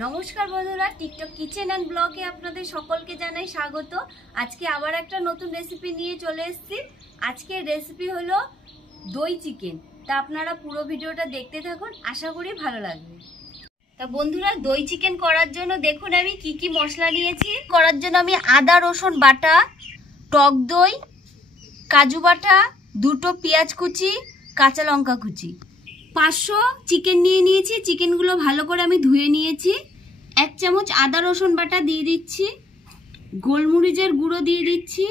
নমস্কার বন্ধুরা, TikTok kitchen and ব্লগে আপনাদের সকলকে জানাই স্বাগত। আজকে আবার একটা নতুন রেসিপি নিয়ে চলে এসেছি। আজকের রেসিপি হলো দই চিকেন। তা আপনারা পুরো ভিডিওটা দেখতে থাকুন, আশা করি ভালো লাগবে। তা বন্ধুরা, দই চিকেন করার জন্য দেখুন আমি কি কি মশলা নিয়েছি। করার জন্য আমি আদা রসুন বাটা, টক দই, কাজু বাটা, দুটো পেঁয়াজ কুচি, কাঁচা লঙ্কা কুচি, 500 চিকেন নিয়ে নিয়েছি। চিকেনগুলো ভালো করে আমি ধুয়ে নিয়েছি। 1 চামচ আদা রসুন বাটা দিয়ে দিচ্ছি, গোলমরিচের গুঁড়ো দিয়ে দিচ্ছি,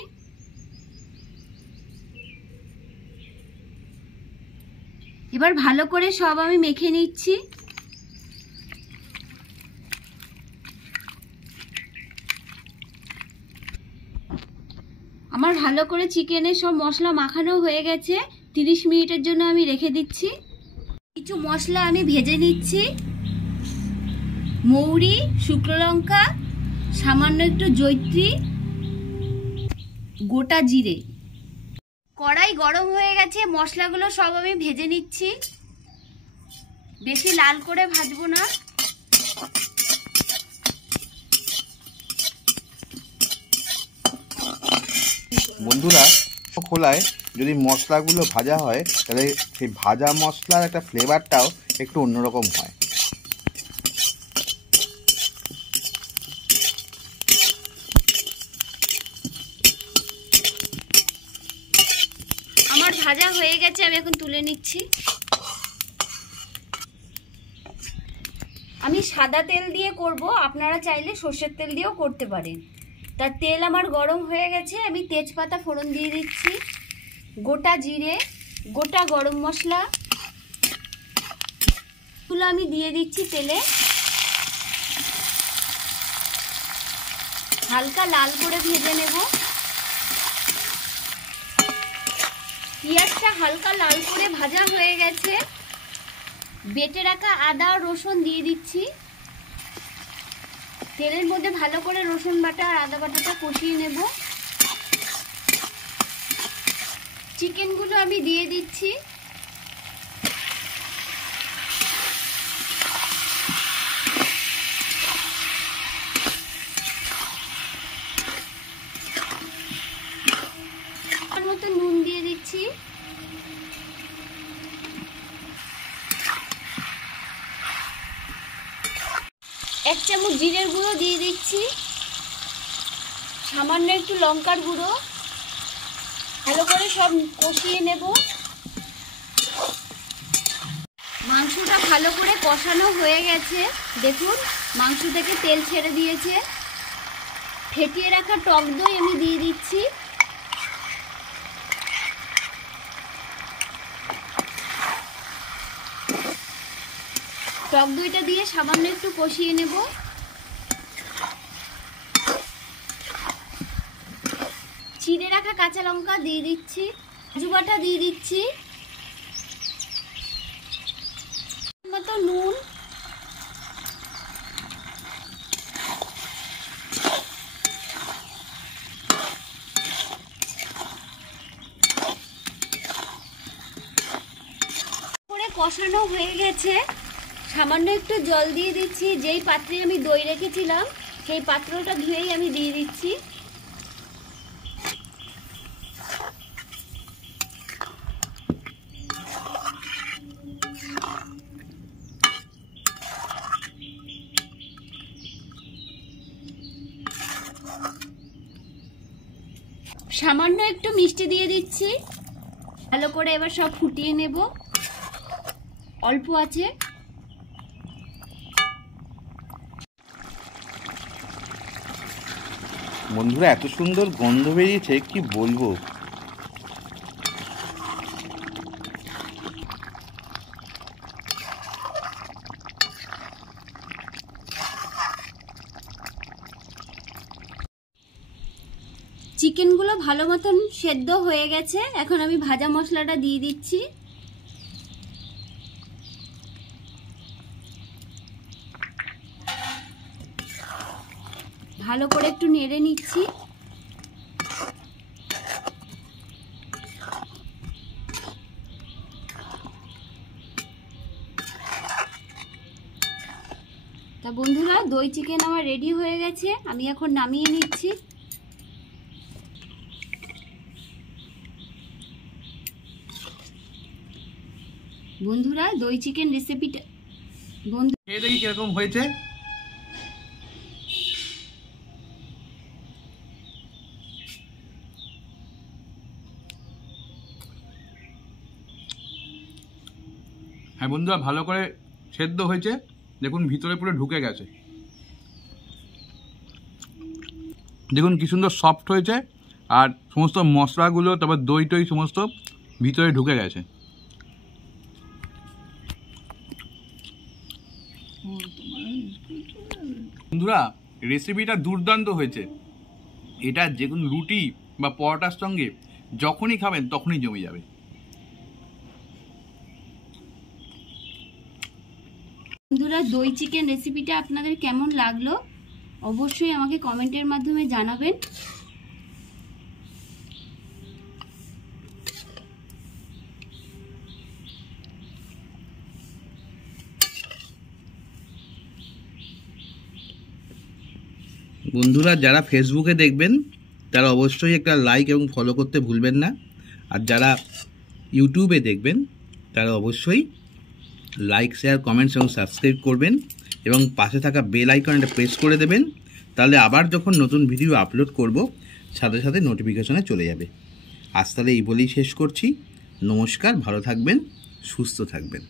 এবার ভালো করে সব আমি মেখে নিচ্ছি। আমার ভালো করে চিকেনের সব মশলা মাখানো হয়ে গেছে। 30 মিনিটের জন্য আমি রেখে দিচ্ছি। কিছু মশলা আমি ভেজে নিচ্ছি। মৌরি, শুকনো লঙ্কা, সামান্য একটু জয়িত্রী, গোটা জিরে। কড়াই গরম হয়ে গেছে, মশলাগুলো সব আমি ভেজে নিচ্ছি। বেশি লাল করে ভাজবো না। বন্ধুরা, খোলায় যদি মশলাগুলো ভাজা হয় তাহলে সেই ভাজা মশলার একটা ফ্লেভারটাও একটু অন্যরকম হয়। আমার ভাজা হয়ে গেছে, আমি এখন তুলে নিচ্ছি। আমি সাদা তেল দিয়ে করব, আপনারা চাইলে সর্ষের তেল দিয়েও করতে পারেন। তার তেল আমার গরম হয়ে গেছে, আমি তেজপাতা ফোড়ন দিয়ে দিচ্ছি, গোটা জিরে, গোটা গরম মশলা গুলো আমি দিয়ে দিচ্ছি তেলে। হালকা লাল করে ভেজে নেব। পেঁয়াজটা হালকা লাল করে ভাজা হয়ে গেছে। বেটে রাখা আদা রসুন দিয়ে দিচ্ছি। তেলের মধ্যে ভালো করে রসুন বাটা আর আদা বাটাটা কষিয়ে নেব। চিকেনগুলো আমি দিয়ে দিচ্ছি। তার মতো নুন দিয়ে দিচ্ছি। এক চামচ জিরের গুঁড়ো দিয়ে দিচ্ছি, সামান্য একটু লঙ্কার গুঁড়ো। ভালো করে সব কষিয়ে নেব। মাংসটা ভালো করে কষানো হয়ে গেছে। দেখুন, মাংস থেকে তেল ছেড়ে দিয়েছে। ফেটিয়ে রাখা টক দই আমি দিয়ে দিচ্ছি। টক দইটা দিয়ে সামান্য একটু কষিয়ে নেব। চিড়ে রাখা কাঁচা লঙ্কা দিয়ে দিচ্ছি, কাজু বাটা দিয়ে দিচ্ছি, মতো নুন, করে কষানো হয়ে গেছে। সামান্য একটু জল দিয়ে দিচ্ছি। যেই পাত্রে আমি দই রেখেছিলাম সেই পাত্রটা ধুয়েই আমি দিয়ে দিচ্ছি। সামান্য একটু মিষ্টি দিয়ে দিচ্ছি। ভালো করে এবার সব ফুটিয়ে নেব। অল্প আছে। বন্ধুরা, এত সুন্দর গন্ধ বেরিয়েছে কি বলবো। চিকেনগুলো ভালো মতন সেদ্ধ হয়ে গেছে। এখন আমি ভাজা মশলাটা দিয়ে দিচ্ছি। ভালো করে একটু নেড়ে নিচ্ছি। তা বন্ধুরা, দই চিকেন আমার রেডি হয়ে গেছে, আমি এখন নামিয়ে নিচ্ছি। বন্ধুরা, দই চিকেন রেসিপিটা খেয়ে দেখি কিরকম হয়েছে। হ্যাঁ বন্ধুরা, ভালো করে সেদ্ধ হয়েছে, দেখুন ভিতরে পুরো ঢুকে গেছে, দেখুন কি সুন্দর সফট হয়েছে, আর সমস্ত মশলাগুলো তারপর দই টই সমস্ত ভিতরে ঢুকে গেছে। বন্ধুরা, রেসিপিটা দুর্দান্ত হয়েছে, এটা যে কোনো রুটি বা পরোটার সঙ্গে যখনই খাবেন তখনই জমে যাবে। বন্ধুরা, দই চিকেন রেসিপিটা আপনাদের কেমন লাগলো অবশ্যই আমাকে কমেন্টের মাধ্যমে জানাবেন। বন্ধুরা, যারা ফেসবুকে দেখবেন তারা অবশ্যই একটা লাইক এবং ফলো করতে ভুলবেন না, আর যারা ইউটিউবে দেখবেন তারা অবশ্যই লাইক, শেয়ার, কমেন্টস এবং সাবস্ক্রাইব করবেন এবং পাশে থাকা বেল আইকনটা প্রেস করে দেবেন, তাহলে আবার যখন নতুন ভিডিও আপলোড করব সাথে সাথে নোটিফিকেশনে চলে যাবে। আজ তাহলে এই বলেই শেষ করছি। নমস্কার, ভালো থাকবেন, সুস্থ থাকবেন।